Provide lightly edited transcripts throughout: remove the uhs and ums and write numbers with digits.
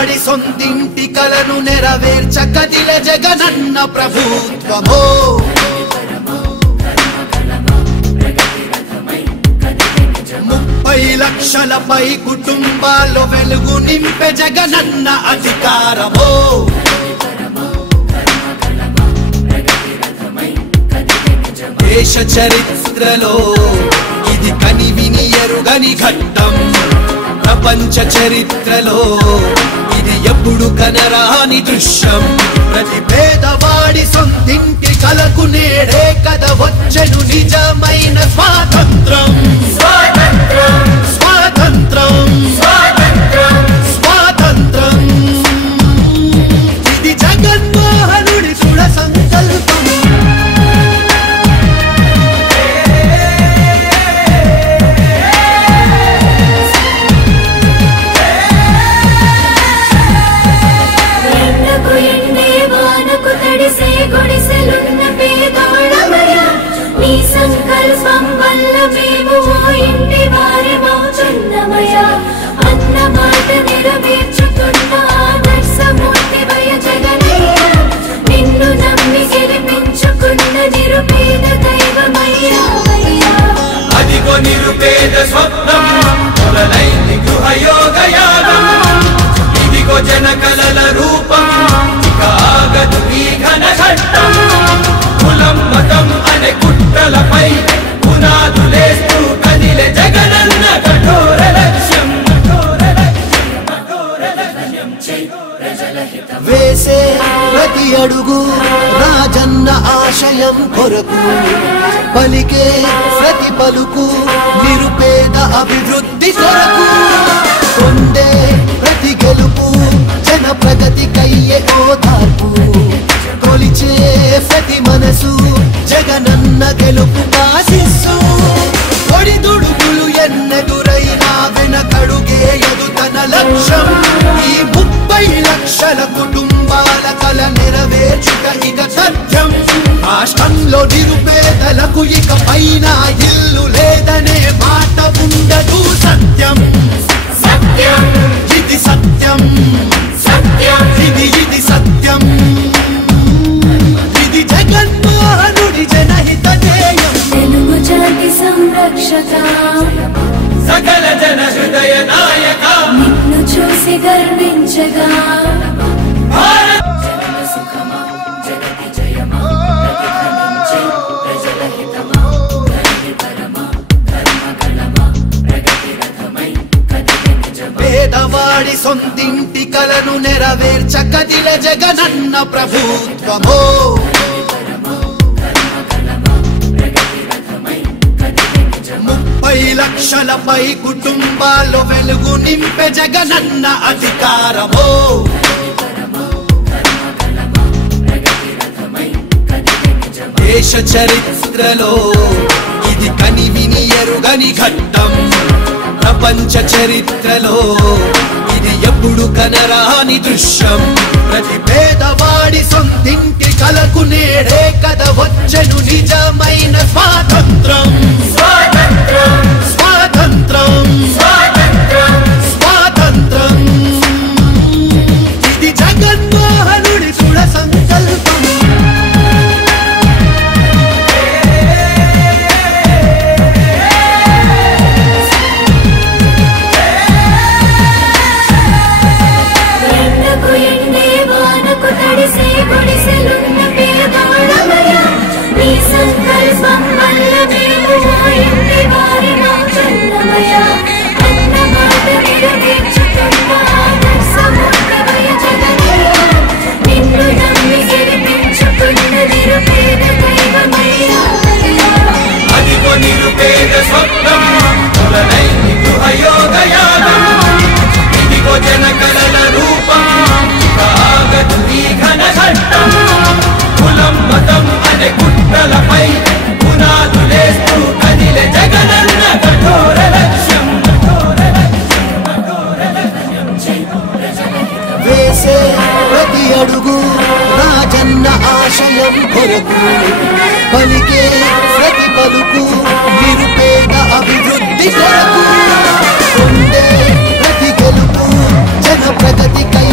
పేదవాడి సొంతింటి కలను నెరవేర్చ కదిలే జగనన్న ప్రభుత్వమో 30 లక్షలపై కుటుంబాల్లో వెలుగు నింపే జగనన్న అధికారమో దేశ చరిత్రలో ఇది కనివిని ఎరుగని ఘట్టం ప్రపంచ చరిత్రలో ఇది ఎప్పుడు కనరాని దృశ్యం ప్రతి పేదవాడి సొంతింటి కలకు నేడే కథ వచ్చెను నిజమైన స్వాతంత్రం స్వాతంత్రం స్వాతంత్రం స్వాతంత్రం స్వాతంత్రం ఇది జగన్మోహనుడి దృఢ సంకల్పం నిరుపేద స్వప్నం మొదలైంది గృహయోగయాగం ఇదిగో జనకలల రూపం ఇక ఆగదు ఈ ఘనఘట్టం కులం మతం అనే కుట్రలపై పునాదులేస్తూ కదిలే జగనన్న కఠోర లక్ష్యం వేసే ప్రతి అడుగు రాజన్న ఆశయం కొరకు పలికే ప్రతి పలుకు నిరుపేద అభివృద్ధి కొరకు పొందే ప్రతి గెలుపు జన ప్రగతి కయ్యే ఓదార్పు కొలిచే ప్రతి మనసు జగనన్న గెలుపు ఆశిస్సు ఒడిదుడుకులు ఎన్నెదురైనా వెనకడుగే ఎదుతన లక్ష్యం ఈ 30 లక్షల కుటుంబాల కల నెరవేర్చుట ఇక సత్యం రాష్ట్రంలో నిరుపేదలకు ఇక పైన ఇల్లు లేదనే మాట ఉండదు సత్యం సత్యం ఇది సత్యం సత్యం ఇది సత్యం ఇది జగన్మోహనుడి జనహిత ధ్యేయం తెలుగు జాతి సంరక్షక సకల జన హృదయ నాయక నిన్ను చూసి గర్వించగా పేదవాడి సొంతింటి కలను నెరవేర్చ కదిలే జగనన్న ప్రభుత్వమో 30 లక్షలపై కుటుంబాల్లో వెలుగు నింపే జగనన్న అధికారమో దేశ చరిత్రలో ఇది కనివిని ఎరుగని ఘట్టం ప్రపంచ చరిత్రలో ఇది ఎప్పుడు కనరాని దృశ్యం ప్రతి పేదవాడి సొంతింటి కలకు నేడే కథ వచ్చెను నిజమైన స్వాతంత్రం స్వాతంత్రం స్వాతంత్రం స్వాతంత్రం స్వాతంత్రం ఇది జగన్మోహనుడి దృఢ సంకల్పం నిరుపేద స్వప్నం మొదలైంది గృహయోగయాగం ఇదిగో జనకలల రూపం ఇక ఆగదు ఈ ఘనఘట్టం కులం మతం అనే కుట్రలపై పునాదులేస్తూ కదిలే జగనన్న కఠోర లక్ష్యం వేసే ప్రతి అడుగు రాజన్న ఆశయం కొరకు పలికే ప్రతి పలుకు నిరుపేద అభివృద్ధి కొరకు పొందే ప్రతి గెలుపు జన ప్రగతి కై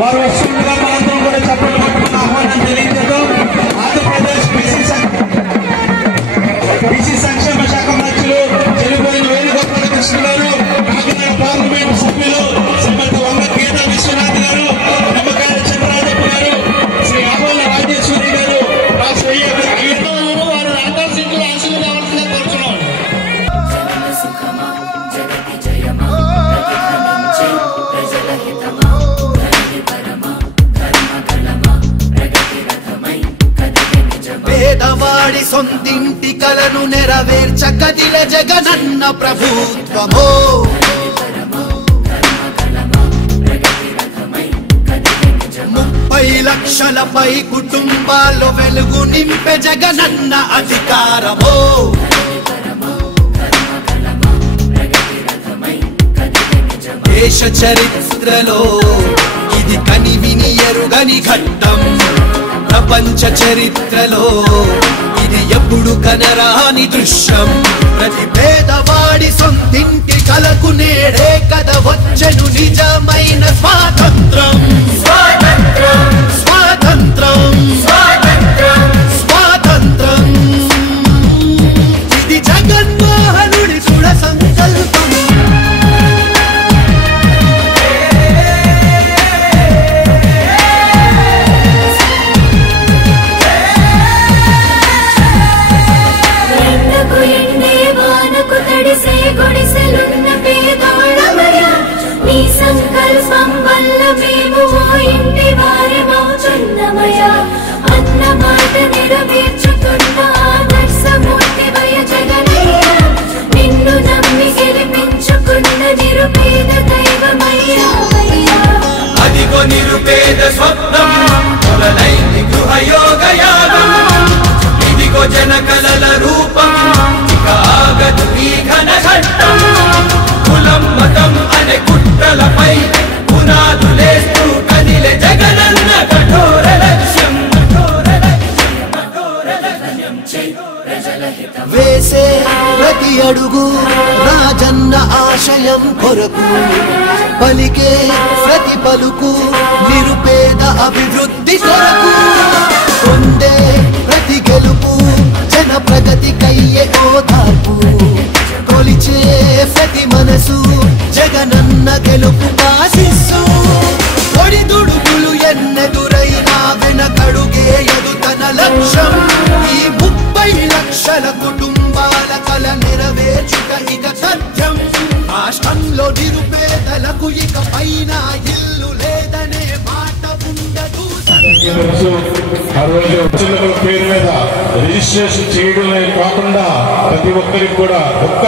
వారు వస్తుండగా మనందరం కూడా చప్పట్లు పట్టుకున్న ఆహ్వానం తెలియజేద్దాం. ఆంధ్రప్రదేశ్ బీసీ సంక్షేమ శాఖ మంత్రులు చెలిపోయిన వేణుగోపాల కృష్ణ గారు, కాకినాడ పార్లమెంట్ సభ్యులు శ్రీమతి వంగ గీతా విశ్వనాథ్ గారు, నిమ్మకాయల చంద్రరాజప్ప గారు, శ్రీ ఆహ్వాన రాజేశ్వరి గారు, రాష్ట్ర వారు ఆకర్షించిన ఆశీర్వాదాలను కోరుతున్నాం. పేదవాడి సొంతింటి కలను నెరవేర్చ కదిల జగనన్న ప్రభుత్వమో, 30 లక్షలపై కుటుంబాల్లో వెలుగు నింపే జగనన్న అధికారమో, దేశ చరిత్రలో ఇది కనివిని ఎరుగని ఘట్టం, ప్రపంచ చరిత్రలో ఇది ఎప్పుడు కనరాని దృశ్యం. ప్రతి పేదవాడి సొంతింటి కలకు నేడే కథ వచ్చెను నిజమైన స్వాతంత్రం. స్వాతంత్రం స్వాతంత్రం స్వాతంత్రం ఇది జగన్మోహనుడి దృఢ సంకల్పం. గుడిసెలున్న పేదోళ్ళమయ నీ సంకల్పం వల్ల మేము ఓ ఇంటి వారమవుతున్నమయ. అన్న మాట నెరవేర్చుతున్న ఆదర్శమూర్తివయ జగనయ్య, నిన్ను నమ్మి గెలిపించుకున్న నిరుపేద దైవమయ్యా. అదిగో నిరుపేద స్వప్నం మొదలైంది గృహయోగయాగం, ఇదిగో జనకలల రూపం ఆగదు ఈ ఘన ఘట్టం. కులం మతం అనే కుట్రలపై పునాదులేస్తూ కదిలే జగనన్న కఠోర లక్ష్యం. వేసే ప్రతి అడుగు రాజన్న ఆశయం కొరకు, పలికే ప్రతి పలుకు నిరుపేద అభివృద్ధి కొరకు, పొందే ప్రతి గెలుపు జన ప్రగతి కయ్యే ఓదార్పు, కొలిచే ప్రతి మనసు జగనన్న గెలుపు ఆశిస్సు. ఒడిదుడుకులు ఎన్నెదురైనా వెనకడుగేయదు తన లక్ష్యం. ఈ 30 లక్షల కుటుంబాల కల నెరవేర్చుట ఇక సత్యం. రాష్ట్రంలో నిరుపేదలకు ఇక పైన ఇల్లు లేదనే మాట ఉండదు. ఆ రోజు చిన్న పేరు మీద రిజిస్ట్రేషన్ చేయడమే కాకుండా ప్రతి ఒక్కరికి కూడా ఒక్క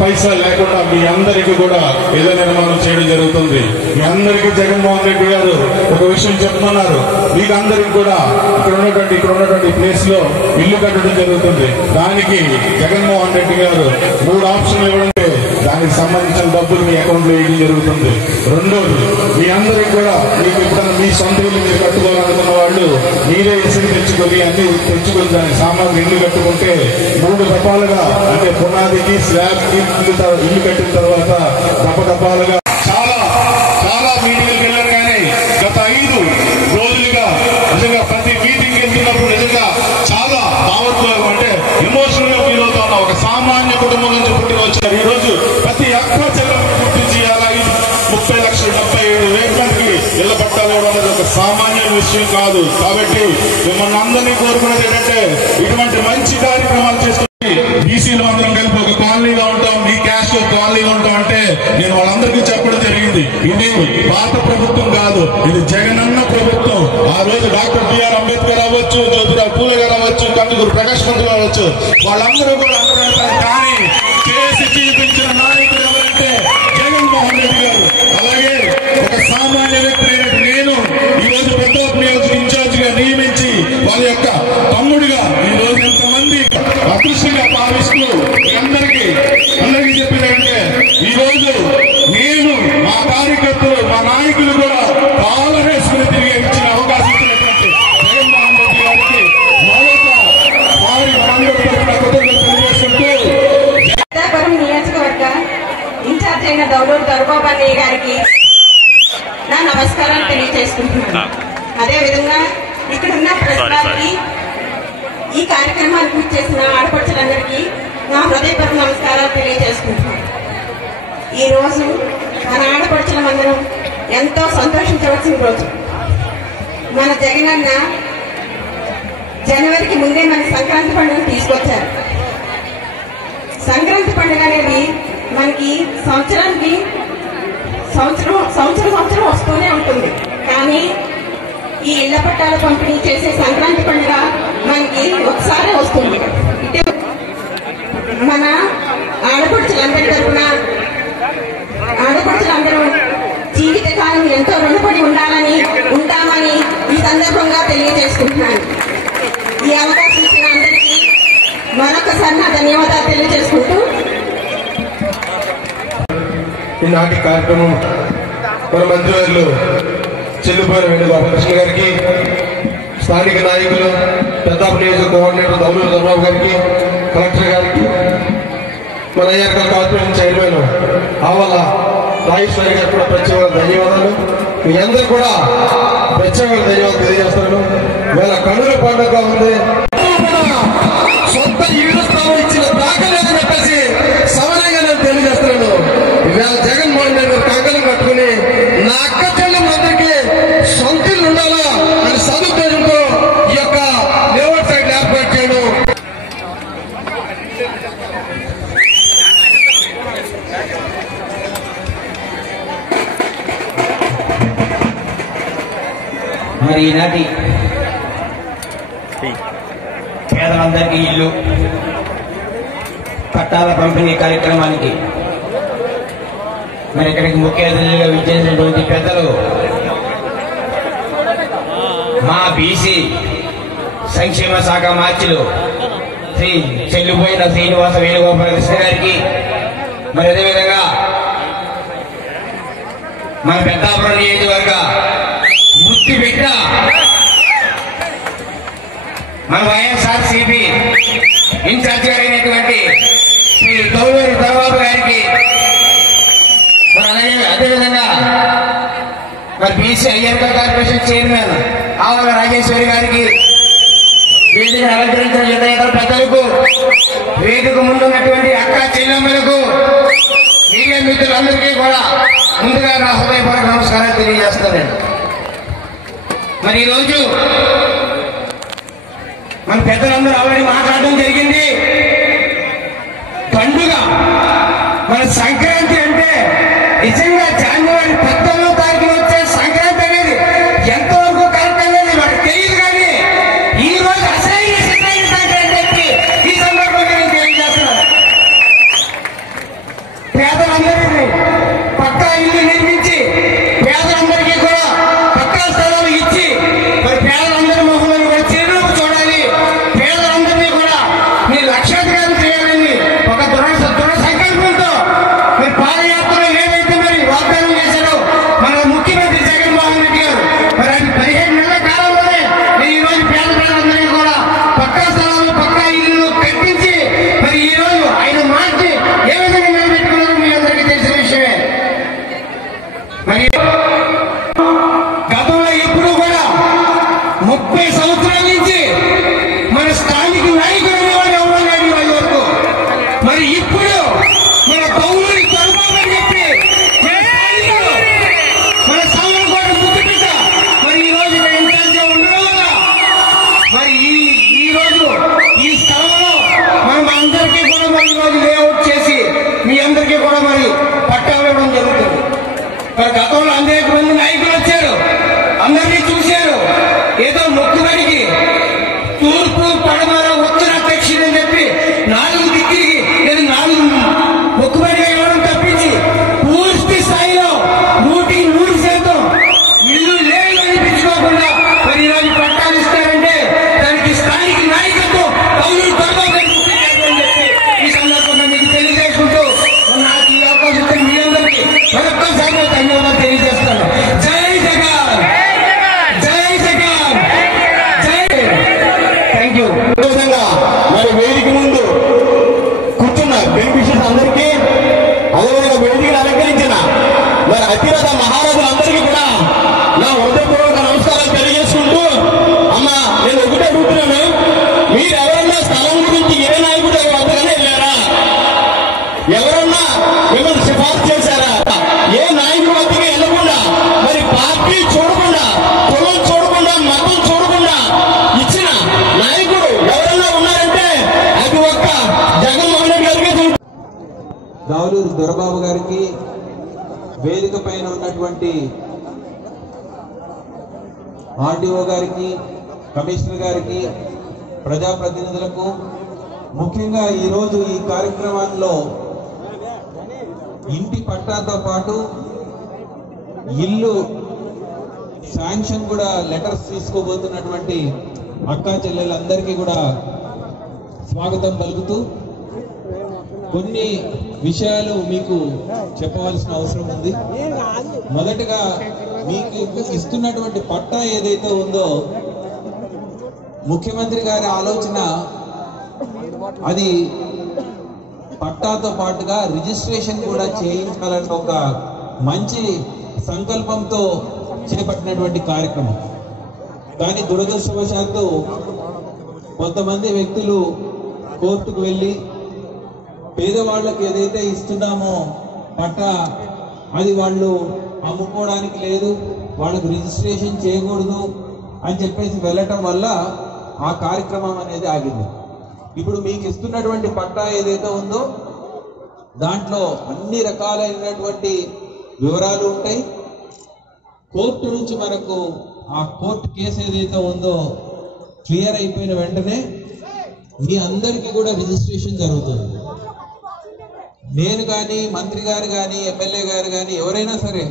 పైసా లేకుండా మీ అందరికీ కూడా ఇళ్ల నిర్మాణం చేయడం జరుగుతుంది. మీ అందరికీ జగన్మోహన్ రెడ్డి గారు ఒక విషయం చెప్తున్నారు. మీకు అందరికి కూడా ఇక్కడ ఉన్నటువంటి ప్లేస్ లో ఇల్లు కట్టడం జరుగుతుంది. దానికి జగన్మోహన్ రెడ్డి గారు 3 ఆప్షన్లు ఇవ్వడం, దానికి సంబంధించిన డబ్బులు మీ అకౌంట్ లో వేయడం జరుగుతుంది. రెండోది, మీ అందరికి కూడా మీకు ఎప్పుడైనా మీ సొంత ఇల్లు మీరు కట్టుకోవాలనుకున్న వాళ్ళు మీరే ఇసుక తెచ్చుకొని అన్ని తెచ్చుకొని దానికి సామాన్లు ఇల్లు కట్టుకుంటే 3 దఫాలుగా అంటే పునాదికి స్లాబ్కి ఇల్లు కట్టిన తర్వాత దఫాలుగా చాలా మీటింగ్లకు వెళ్ళారు. కానీ గత 5 రోజులుగా నిజంగా ప్రతి మీటింగ్ వెళ్తున్నప్పుడు నిజంగా చాలా భావోద్వేగం అంటే ఎమోషనల్ గా ఫీల్ అవుతా ఉన్న ఒక సామాన్య కుటుంబం నుంచి పుట్టిన వచ్చారు. ఈ రోజు ప్రతి అక్క చెల్లెలను గుర్తించి అలా 30,77,000 మందికి ఇళ్ల పట్టాలు ఇవ్వడం అనేది ఒక సామాన్య విషయం కాదు. కాబట్టి మిమ్మల్ని అందరినీ కోరుకునేది ఏంటంటే ఇటువంటి మంచి కార్యక్రమాలు చేసుకుని బీసీలు అందరం కలిపి ఒక కాలనీగా ఉంటాం, మీ క్యాస్ట్ కాలనీగా ఉంటాం అంటే నేను వాళ్ళందరికీ చెప్పడం జరిగింది. ఇది పాత ప్రభుత్వం కాదు, ఇది జగనన్న ప్రభుత్వం. ఆ రోజు డాక్టర్ బిఆర్ అంబేద్కర్ అవ్వచ్చు, జ్యోతిరావు పూలే గారు అవ్వచ్చు, కందుకూరు ప్రకాష్ పంతులు అవ్వచ్చు, వాళ్ళందరూ కూడా అనుకుంటారు. కానీ చేసి చూపించిన నాయకుడు ఎవరంటే జగన్మోహన్ రెడ్డి గారు. అలాగే ఒక సామాన్య వ్యక్తి అయినట్టు నేను ఈ రోజు పెద్దపల్లి నియోజక ఇన్ఛార్జ్ గా నియమించి వాళ్ళ యొక్క తమ్ముడిగా ఈ రోజు ఎంతమంది అదృష్టంగా భావిస్తూ అందరికీ చెప్పినంటే ఈ రోజు నేను మా కార్యకర్తలు మా నాయకులు కూడా పాలనేసుకుని తిరిగి ఇచ్చిన అవకాశం ఇచ్చినటువంటి జగన్మోహన్ రెడ్డి గారికి వారి మనందరూ తరఫున కృతజ్ఞతలు తెలియజేస్తుంటూ నియోజకవర్గ ఇన్ఛార్జ్ అయిన దౌలూరు దొరబాబు నా నమస్కారాలు తెలియజేసుకుంటున్నాను. అదేవిధంగా ఇక్కడున్న ప్రజలకి ఈ కార్యక్రమానికి చేసిన ఆడపడుచులందరికీ నా హృదయపూర్వక నమస్కారాలు తెలియజేసుకుంటున్నాను. ఈ రోజు మన ఆడపడుచులందరం ఎంతో సంతోషించవలసిన రోజు. మన జగనన్న జనవరికి ముందే మన సంక్రాంతి పండుగను తీసుకొచ్చారు. సంక్రాంతి పండుగ అనేది మనకి సంవత్సరానికి సంవత్సరం వస్తూనే ఉంటుంది. కానీ ఈ ఇళ్ల పట్టాల పంపిణీ చేసే సంక్రాంతి పండుగ మనకి ఒకసారి వస్తుంది. మన ఆడపడుచులందరి తరఫున ఆడపడుచులందరూ జీవితకాలం ఎంతో రుణపడి ఉంటామని ఈ సందర్భంగా తెలియజేసుకుంటున్నాను. ఈ అవకాశం ఇచ్చిన అందరికీ మరొకసారి నా ధన్యవాదాలు తెలియజేసుకుంటూ ఈనాటి కార్యక్రమం మన మంత్రివర్యులు చెల్లిపోయిన వేణుగోపాలకృష్ణ గారికి, స్థానిక నాయకులు పెద్దాపు నియోజక కోఆర్డినేటర్ దౌలూరు చంద్రబాబు గారికి, కలెక్టర్ గారికి, మన అయ్యార్కల్ కార్పొరేషన్ చైర్మన్ ఆవల్ల రాజేశ్వరి గారికి కూడా ప్రత్యేక ధన్యవాదాలు. మీ అందరూ కూడా ప్రత్యేక ధన్యవాదాలు తెలియజేస్తున్నాను. వేళ కన్నుల పండుగ ఉంది. సొంత ఇల్లు స్థానం ఇచ్చిన దాఖలేదని చెప్పేసి సమయంగా నేను తెలియజేస్తున్నాను. ఇవాళ జగన్మోహన్ రెడ్డి గారు కంకణం కట్టుకుని నా అక్క చెల్లెలందరికీ సొంత ఇల్లు ఉండాలా అని సదుద్దేశంతో ఈ యొక్క లేఅవుట్ సైట్ ఏర్పాటు చేయడం. మరి ఈనాటి పేదలందరికీ ఇల్లు పట్టాల పంపిణీ కార్యక్రమానికి మరి ఇక్కడికి ముఖ్య అతిథులుగా విచ్చేసినటువంటి పెద్దలు మా బీసీ సంక్షేమ శాఖ మార్చులు శ్రీ చెల్లిపోయిన శ్రీనివాస వేణుగోపాలకృష్ణ గారికి, మరి అదేవిధంగా మన పెద్దాపురం నియోజకవర్గ ముత్తి బిడ్డ మన వైఎస్ఆర్సీపీ ఇన్ఛార్జ్ అయినటువంటి శ్రీ దౌలూరు చంద్రబాబు గారికి, మరి అదేవిధంగా మరి బీసీ అయ్యర్కల్ కార్పొరేషన్ చైర్మన్ ఆవల రాజేశ్వరి గారికి, వేదిక అలంకరించిన ఇతర పెద్దలకు, వేదిక ముందున్నటువంటి అక్క చెల్లెమ్మలకు, మీడియా మిత్రులందరికీ కూడా ముందుగా నా హృదయపూర్వక నమస్కారాలు తెలియజేస్తున్నాను. మరి ఈరోజు మన పెద్దలందరూ ఆల్రెడీ మాట్లాడడం జరిగింది. పండుగ మన సంక్రాంతి అంటే నిజంగా జనవరి 19వ తారీఖున వచ్చే సంక్రాంతి అనేది ఎంతవరకు కరెక్ట్ అనేది వాడికి తెలియదు. కానీ ఈ రోజు అసలైన సంక్రాంతి చెప్పి ఈ సందర్భంగా నేను తెలియజేస్తున్నాను. పేదలందరికీ పక్కా ఇల్లు నిర్మించి, పేదలందరికీ కూడా పక్కా స్థలాలు ఇచ్చి, మరి పేదలందరి మొహంలో కూడా చిరునవ్వు చూడాలి, పేదలందరినీ కూడా మీరు లక్షాధికారం చేయాలని ఒక దృఢ సంకల్పంతో మీరు పాదయాత్రలో ఏదైతే మరి వాగ్దానం చేశారో మన ముఖ్యమంత్రి జగన్మోహన్ రెడ్డి గారు, మరి అది 15 నెలల కాలంలోనే ఈ రోజు పేద ప్రజలందరికీ కూడా పక్కా స్థలాలు పక్కా ఇల్లు కట్టించి మరి ఈ రోజు ఆయన మార్చి ఏ విధంగా నిలబెట్టుకున్నారో మీ అందరికీ తెలిసిన విషయమే. మరి గతంలో ఎప్పుడు కూడా 30 సంవత్సరాల నుంచి మన స్థానిక నాయకులు అనేవాడు ఎవరు లేని వాళ్ళ వరకు, మరి ఇప్పుడు మన పౌరుని చంద్రబాబు అని చెప్పి మన సామర్లకోట ముద్దు బిడ్డ మరి ఈ రోజు ఇన్ఛార్జ్ ఉండడం వల్ల మరి ఈ రోజు ఈ స్థలంలో మనం అందరికీ కూడా మరి ఈ రోజు లేఅవుట్ చేసి మీ అందరికీ కూడా మరి పట్టాలు ఇవ్వడం జరుగుతుంది. మరి గతంలో అనేక మంది నాయకులు వచ్చారు, అందరినీ చూశారు. ఏదో మొక్కుబడికి తూర్పు పడమర ఉత్తర దక్షిణ అని చెప్పి 4 దిక్కులకి నేను 4 మొక్కుబడిగా ఇవ్వడం తప్పించి పూర్తి స్థాయిలో 100% ఇల్లు లేదు అనిపించుకోకుండా మరి ఈరోజు పట్టాలు ఇస్తారంటే దానికి స్థానిక నాయకత్వం దౌలూరు చంద్రబాబు గారికి అని చెప్పి ఈ సందర్భంగా మీకు తెలియజేసుకుంటూ నాకు ఈ అవకాశం ఇచ్చిన మీ అందరికీ మరొక్కసారి ధన్యవాదాలు. మహారాజులందరికీ కూడా నా హృదయపూర్వక నమస్కారాలు తెలియజేసుకుంటూ, అమ్మ నేను ఒకటే అడుగుతున్నాను, మీరు ఎవరన్నా స్థలం గురించి ఏ నాయకుడు వద్దగానే వెళ్ళారా? ఎవరన్నా మిమ్మల్ని సిఫార్సు చేశారా? ఏ నాయకుడు వద్దగా వెళ్ళకుండా, మరి పార్టీ చూడకుండా, కులం చూడకుండా, మతం చూడకుండా ఇచ్చిన నాయకుడు ఎవరన్నా ఉన్నారంటే అది ఒక్క జగన్మోహన్ రెడ్డి గారికి. దావులూరు దొరబాబు గారికి, వేదిక పైన ఉన్నటువంటి ఆర్డీఓ గారికి, కమిషనర్ గారికి, ప్రజాప్రతినిధులకు, ముఖ్యంగా ఈరోజు ఈ కార్యక్రమంలో ఇంటి పట్టాతో పాటు ఇల్లు శాంక్షన్ కూడా లెటర్స్ తీసుకోబోతున్నటువంటి అక్కా చెల్లెలందరికీ కూడా స్వాగతం పలుకుతూ కొన్ని విషయాలు మీకు చెప్పవలసిన అవసరం ఉంది. మొదటగా మీకు ఇస్తున్నటువంటి పట్టా ఏదైతే ఉందో, ముఖ్యమంత్రి గారి ఆలోచన అది పట్టాతో పాటుగా రిజిస్ట్రేషన్ కూడా చేయించాలని ఒక మంచి సంకల్పంతో చేపట్టినటువంటి కార్యక్రమం. కానీ దురదృష్టవశాత్తు కొంతమంది వ్యక్తులు కోర్టుకు వెళ్ళి పేదవాళ్లకు ఏదైతే ఇస్తున్నామో పట్టా అది వాళ్ళు అమ్ముకోవడానికి లేదు, వాళ్ళకు రిజిస్ట్రేషన్ చేయకూడదు అని చెప్పేసి వెళ్ళటం వల్ల ఆ కార్యక్రమం అనేది ఆగింది. ఇప్పుడు మీకు ఇస్తున్నటువంటి పట్టా ఏదైతే ఉందో దాంట్లో అన్ని రకాలైనటువంటి వివరాలు ఉంటాయి. కోర్టు నుంచి మనకు ఆ కోర్టు కేసు ఏదైతే ఉందో క్లియర్ అయిపోయిన వెంటనే మీ అందరికీ కూడా రిజిస్ట్రేషన్ జరుగుతుంది. నేను కానీ, మంత్రి గారు కానీ, ఎమ్మెల్యే గారు కానీ ఎవరైనా సరే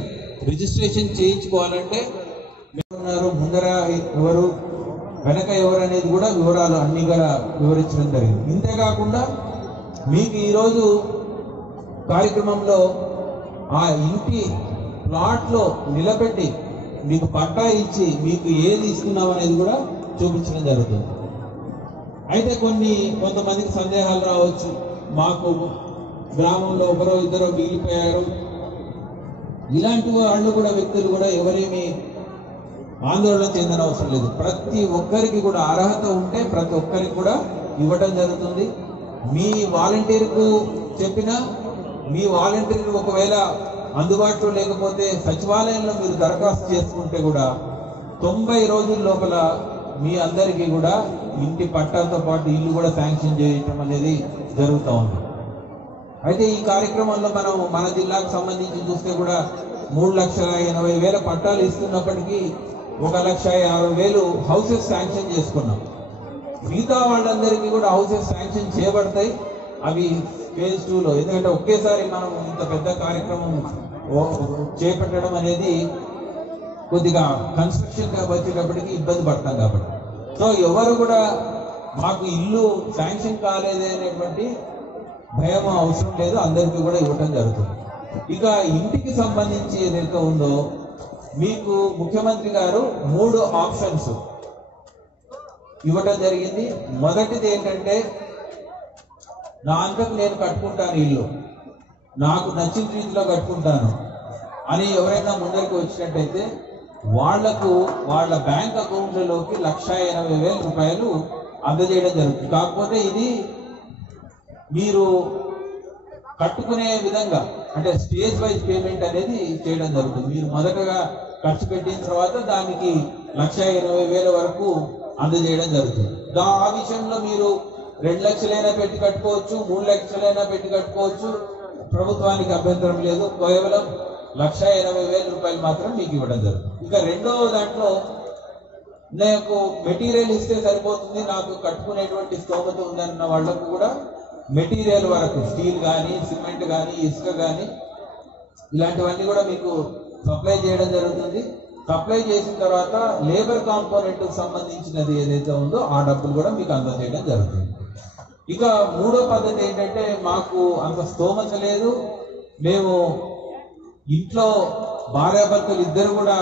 రిజిస్ట్రేషన్ చేయించుకోవాలంటే ఉన్నారు, ముందర ఎవరు, వెనక ఎవరు అనేది కూడా వివరాలు అన్ని కూడా వివరించడం జరిగింది. ఇంతేకాకుండా మీకు ఈరోజు కార్యక్రమంలో ఆ ఇంటి ప్లాట్లో నిలబెట్టి మీకు పట్టా ఇచ్చి మీకు ఏది ఇస్తున్నాం అనేది కూడా చూపించడం జరుగుతుంది. అయితే కొంతమందికి సందేహాలు రావచ్చు, మాకు గ్రామంలో ఒకరో ఇద్దరో మిగిలిపోయారు, ఇలాంటి వాళ్ళు కూడా వ్యక్తులు కూడా ఎవరేమి ఆందోళన చెందిన అవసరం లేదు. ప్రతి ఒక్కరికి కూడా అర్హత ఉంటే ప్రతి ఒక్కరికి కూడా ఇవ్వడం జరుగుతుంది. మీ వాలంటీర్కు చెప్పినా, మీ వాలంటీర్ ఒకవేళ అందుబాటులో లేకపోతే సచివాలయంలో మీరు దరఖాస్తు చేసుకుంటే కూడా 90 రోజుల లోపల మీ అందరికీ కూడా ఇంటి పట్టాతో పాటు ఇల్లు కూడా శాంక్షన్ చేయటం అనేది జరుగుతూ ఉంది. అయితే ఈ కార్యక్రమంలో మనం మన జిల్లాకు సంబంధించి చూస్తే కూడా 3,80,000 పట్టాలు ఇస్తున్నప్పటికీ 1,50,000 హౌసెస్ శాంక్షన్ చేసుకున్నాం. మిగతా వాళ్ళందరికీ కూడా హౌసెస్ శాంక్షన్ చేయబడతాయి. అవి ఫేజ్ 2లో, ఎందుకంటే ఒకేసారి మనం ఇంత పెద్ద కార్యక్రమం చేపట్టడం అనేది కొద్దిగా కన్స్ట్రక్షన్ వచ్చేటప్పటికి ఇబ్బంది పడతాం కాబట్టి, సో ఎవరు కూడా మాకు ఇల్లు శాంక్షన్ కాలేదే అనేటువంటి భయం అవసరం లేదు, అందరికీ కూడా ఇవ్వటం జరుగుతుంది. ఇక ఇంటికి సంబంధించి ఏదైతే ఉందో మీకు ముఖ్యమంత్రి గారు 3 ఆప్షన్స్ ఇవ్వటం జరిగింది. మొదటిది ఏంటంటే, నా అంతకు నేను కట్టుకుంటాను ఇల్లు, నాకు నచ్చిన రీతిలో కట్టుకుంటాను అని ఎవరైనా ముందరికి వచ్చినట్టయితే వాళ్లకు వాళ్ళ బ్యాంక్ అకౌంట్లలోకి 1,80,000 రూపాయలు అందజేయడం జరుగుతుంది. కాకపోతే ఇది మీరు కట్టుకునే విధంగా, అంటే స్టేజ్ వైజ్ పేమెంట్ అనేది చేయడం జరుగుతుంది. మీరు మొదటగా ఖర్చు పెట్టిన తర్వాత దానికి 1,20,000 వరకు అందజేయడం జరుగుతుంది. ఆ విషయంలో మీరు 2 లక్షలైనా పెట్టి కట్టుకోవచ్చు, 3 లక్షలైనా పెట్టి కట్టుకోవచ్చు, ప్రభుత్వానికి అభ్యంతరం లేదు. కేవలం 1,80,000 రూపాయలు మాత్రం మీకు ఇవ్వడం జరుగుతుంది. ఇక రెండో దాంట్లో, నాకు మెటీరియల్ ఇస్తే సరిపోతుంది, నాకు కట్టుకునేటువంటి స్తోమత ఉందన్న వాళ్ళకు కూడా మెటీరియల్ వరకు స్టీల్ కానీ, సిమెంట్ కానీ, ఇసుక కానీ ఇలాంటివన్నీ కూడా మీకు సప్లై చేయడం జరుగుతుంది. సప్లై చేసిన తర్వాత లేబర్ కాంపోనెంట్ సంబంధించినది ఏదైతే ఉందో ఆ డబ్బులు కూడా మీకు అందజేయడం జరుగుతుంది. ఇక మూడో పద్ధతి ఏంటంటే, మాకు అంత స్తోమత లేదు, మేము ఇంట్లో భార్యాభర్తలు ఇద్దరు కూడా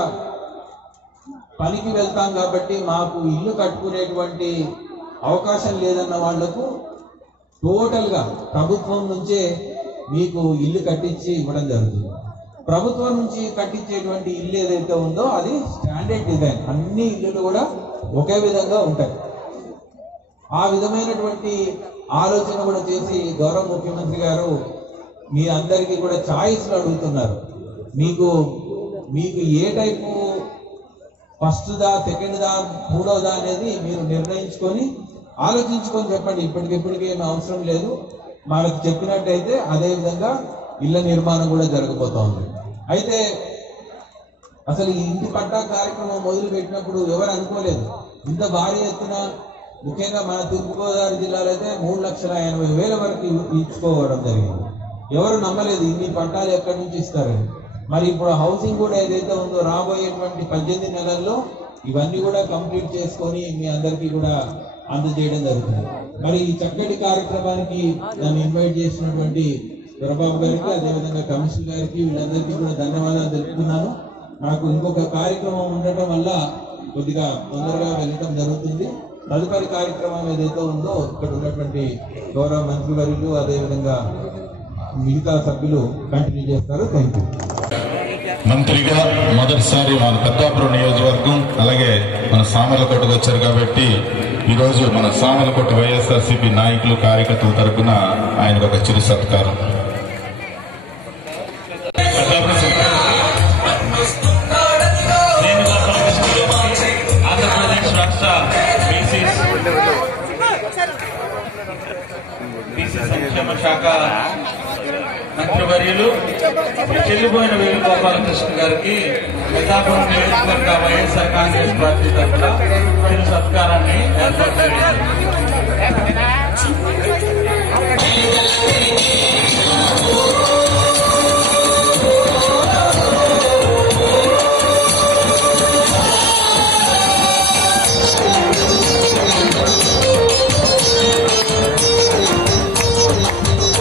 పనికి వెళ్తాం కాబట్టి మాకు ఇల్లు కట్టుకునేటువంటి అవకాశం లేదన్న వాళ్లకు టోటల్గా ప్రభుత్వం నుంచే మీకు ఇల్లు కట్టించి ఇవ్వడం జరుగుతుంది. ప్రభుత్వం నుంచి కట్టించేటువంటి ఇల్లు ఏదైతే ఉందో అది స్టాండర్డ్ డిజైన్, అన్ని ఇల్లులు కూడా ఒకే విధంగా ఉంటాయి. ఆ విధమైనటువంటి ఆలోచన కూడా చేసి గౌరవ ముఖ్యమంత్రి గారు మీ అందరికీ కూడా ఛాయిస్లు అడుగుతున్నారు. మీకు ఏ టైపు ఫస్ట్ దా, సెకండ్ దా, మూడోదా అనేది మీరు నిర్ణయించుకొని ఆలోచించుకొని చెప్పండి. ఇప్పటికిప్పటికి ఏమి అవసరం లేదు, మనకు చెప్పినట్టయితే అదే విధంగా ఇళ్ల నిర్మాణం కూడా జరగబోతోంది. అయితే అసలు ఈ ఇంటి పట్టా కార్యక్రమం మొదలు పెట్టినప్పుడు ఎవరు అనుకోలేదు ఇంత భారీ ఎత్తున, ముఖ్యంగా మన తూర్పుగోదావరి జిల్లాలో అయితే 3,80,000 వరకు ఇచ్చుకోవడం జరిగింది. ఎవరు నమ్మలేదు ఇన్ని పట్టాలు ఎక్కడి నుంచి ఇస్తారని. మరి ఇప్పుడు హౌసింగ్ కూడా ఏదైతే ఉందో రాబోయేటువంటి 18 నెలల్లో ఇవన్నీ కూడా కంప్లీట్ చేసుకొని మీ అందరికీ కూడా అందజేయడం జరుగుతుంది. మరి ఈ చక్కటి కార్యక్రమానికి నన్ను ఇన్వైట్ చేసినటువంటి దొరబాబు గారికి, అదేవిధంగా కమిషనర్ గారికి, వీళ్ళందరికీ కూడా ధన్యవాదాలు తెలుపుతున్నాను. నాకు ఇంకొక కార్యక్రమం ఉండటం వల్ల కొద్దిగా తొందరగా వెళ్ళడం జరుగుతుంది. తదుపరి కార్యక్రమం ఏదైతే ఉందో ఇక్కడ ఉన్నటువంటి గౌరవ మంత్రివర్యులు, అదేవిధంగా మిగతా సభ్యులు కంటిన్యూ చేస్తారు. Thank you. మంత్రిగా మొదటిసారి మన పెద్దాపురం నియోజకవర్గం అలాగే మన సామర్లకోటకు వచ్చారు కాబట్టి ఈరోజు మన సామర్లకోట వైఎస్ఆర్సీపీ నాయకులు కార్యకర్తల తరఫున ఆయనకు ఒక చిరు సత్కారం. ఆంధ్రప్రదేశ్ రాష్ట్ర బీసీ సంక్షేమ శాఖ మంత్రివర్యులు చెల్లిపోయిన వేణుగోపాలకృష్ణ గారికి పెద్దాపురం నియోజకవర్గ వైఎస్ఆర్ కాంగ్రెస్ పార్టీ తరఫున చిరు సత్కారాన్ని ఏర్పాటు చేశారు.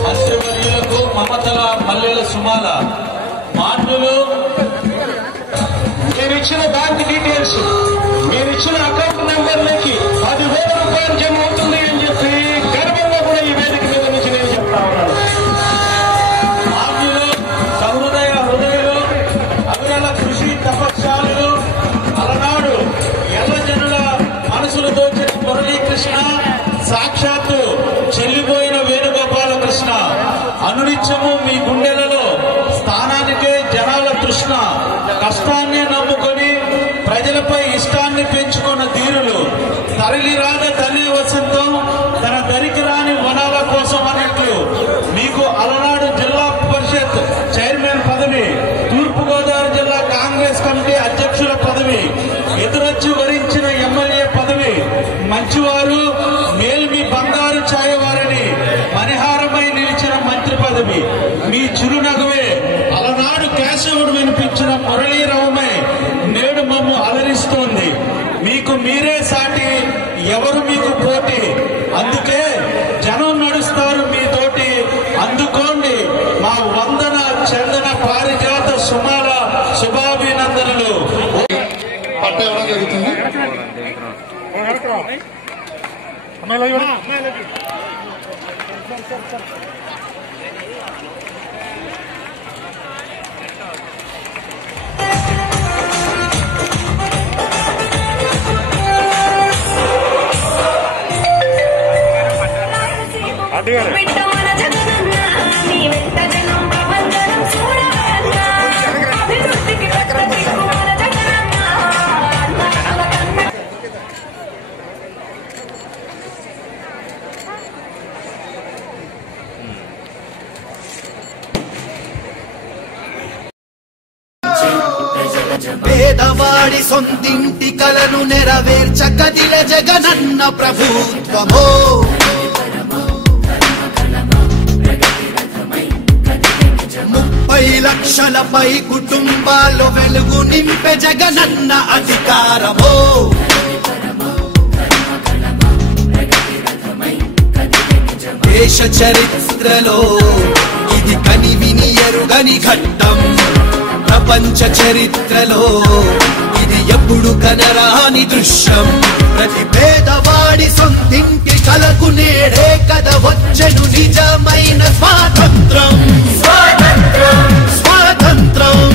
మంత్రివర్యులకు మమతల మల్లెల సుమాల మాటలు, మీరిచ్చిన బ్యాంక్ డీటెయిల్స్, మీరిచ్చిన అకౌంట్ నెంబర్లకి 10,000 రూపాయలు జమ అవుతుంది అని చెప్పి గర్వంగా కూడా ఈ వేదిక మీద నుంచి నేను చెప్తా ఉన్నాను. మాటలు సహృదయ హృదయులు, అవిరల కృషి తపస్యాలు, అలనాడు ఎర్రజనుల మనసులు దోచిన మురళీకృష్ణ, సాక్షాత్తు చెల్లిపోయిన వేణుగోపాలకృష్ణ, అనునిత్యము మీ గుండెలలో స్థానానికే జనాల తృష్ణ, కష్టాన్ని నమ్ముకొని ప్రజలపై ఇష్టాన్ని పెంచుకున్న తీరులు, తరలి రాగ తల్లి వసంతం తన దరికి రాని వనాల కోసం అన్నట్లు మీకు అలనాడు జిల్లా పరిషత్ చైర్మన్ పదవి, తూర్పుగోదావరి జిల్లా కాంగ్రెస్ కమిటీ అధ్యక్షుల పదవి, ఎదురొచ్చి వరించిన ఎమ్మెల్యే పదవి, మంచివారు మేల్మి బంగారు ఛాయవారిని మణిహారమై నిలిచిన మంత్రి పదవి, మీ చిరునగవే అలనాడు కేశవుడు వినిపించిన మురళీరావుమై నేడు మమ్ము అలరిస్తోంది. మీకు మీరే సాటి, ఎవరు మీకు పోటీ, అందుకే జనం నడుస్తారు మీతోటి, అందుకోండి మా వందన చందన పారిజాత సుమాల శుభాభినందనలు. పట్ట ఇవ్వడం జరుగుతుంది. పేదవాడి సొంతింటి కలను నెరవేర్చ కదిల జగనన్న ప్రభుత్వమో, 30 లక్షలపై కుటుంబాల్లో వెలుగు నింపే జగనన్న అధికారమో, దేశ చరిత్రలో ఇది కనివిని ఎరుగని ఘట్టం, ప్రపంచ చరిత్రలో ఇది ఎప్పుడు కనరాని దృశ్యం. ప్రతి పేదవాడి సొంతింటి కలకు నేడే కథ వచ్చెను నిజమైన స్వాతంత్రం, స్వాతంత్రం, స్వాతంత్రం.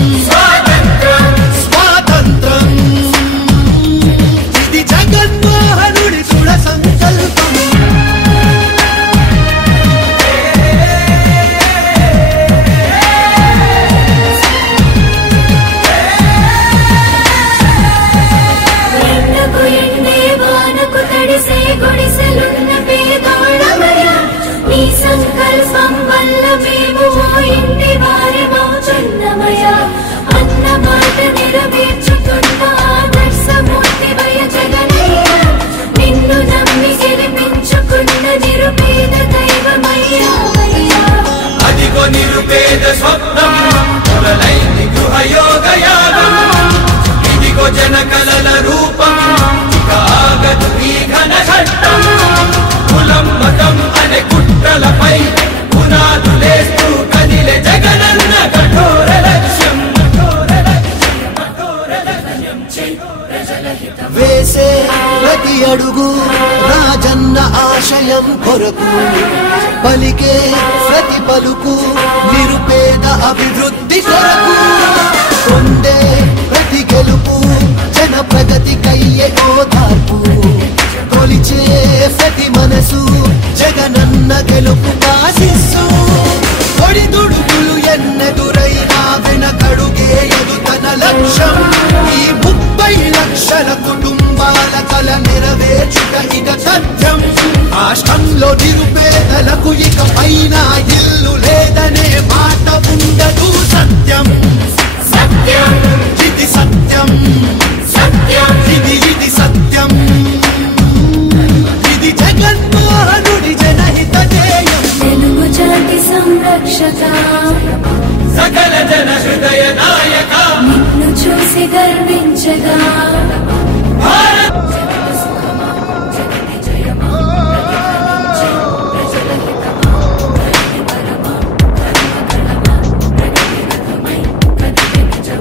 వేసే ప్రతి అడుగు రాజన్న ఆశయం కొరకు, పలికే ప్రతి పలుకు నిరుపేద అభివృద్ధి కొరకు, పొందే ప్రతి గెలుపు జన ప్రగతికయ్యే ఓదార్పు, కొలిచే ప్రతి మనసు జగనన్న గెలుపు ఆశిస్సు. ఒడిదుడుకులు ఎన్నెదురైనా వెనకడుగే ఎదుతన లక్ష్యం, ఈ 30 లక్షల కుటుంబాల కల నెరవేర్చుట ఇక సత్యం. రాష్ట్రంలో నిరుపేదలకు ఇక పైన ఇల్లు లేదనే మాట ఉండదు సత్యం. సత్యం ఇది సత్యం, సత్యం ఇది సత్యం, ఇది జగన్మోహనుడి జనహిత ధ్యేయం. తెలుగు జాతి సంరక్షక, సకల జన హృదయ నాయక, నిన్ను చూసి గర్వించగా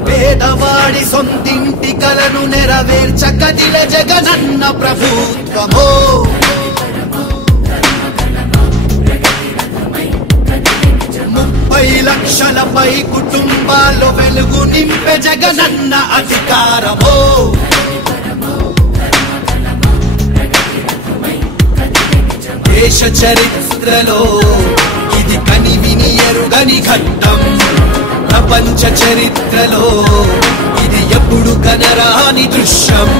పేదవాడి సొంతింటి కలను నెరవేర్చ కదిల జగనన్న ప్రభుత్వమో. 30 లక్షలపై కుటుంబాల్లో వెలుగు నింపే జగనన్న అధికారమో. దేశ చరిత్రలో ఇది కనివిని ఎరుగని ఘట్టం, ప్రపంచ చరిత్రలో ఇది ఎప్పుడు కనరాని దృశ్యం.